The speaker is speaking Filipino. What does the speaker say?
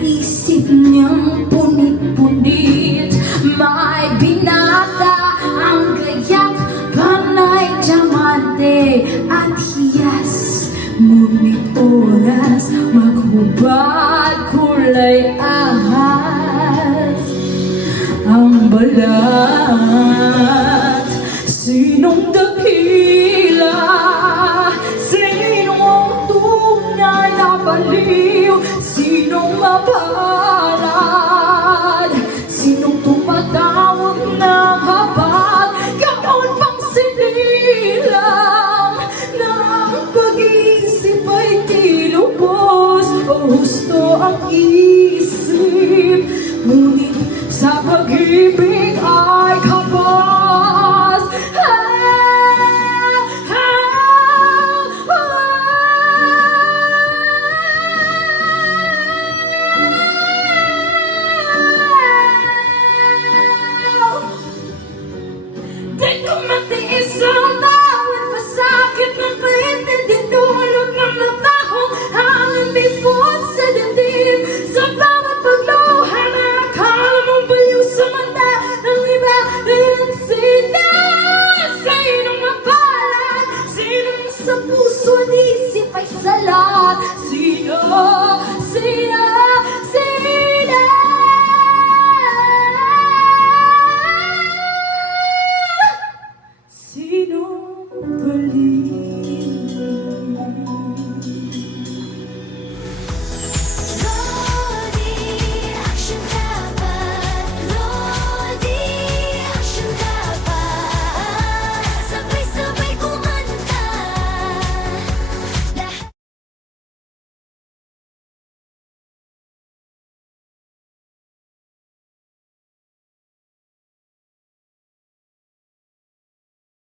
Isip niyang punit-punit, may binata ang gayak, panay diamante at hiyas. Ngunit oras maghubad, kulay ahas ang balat. Sinong dakila? Sinong tunay na baliw? Sinong mapalad? Sinong tumatawag ng habag? Yaon pang sinilang na ang pag-iisip ay di lubos. O gusto ang isip, ngunit sa pag-ibig ay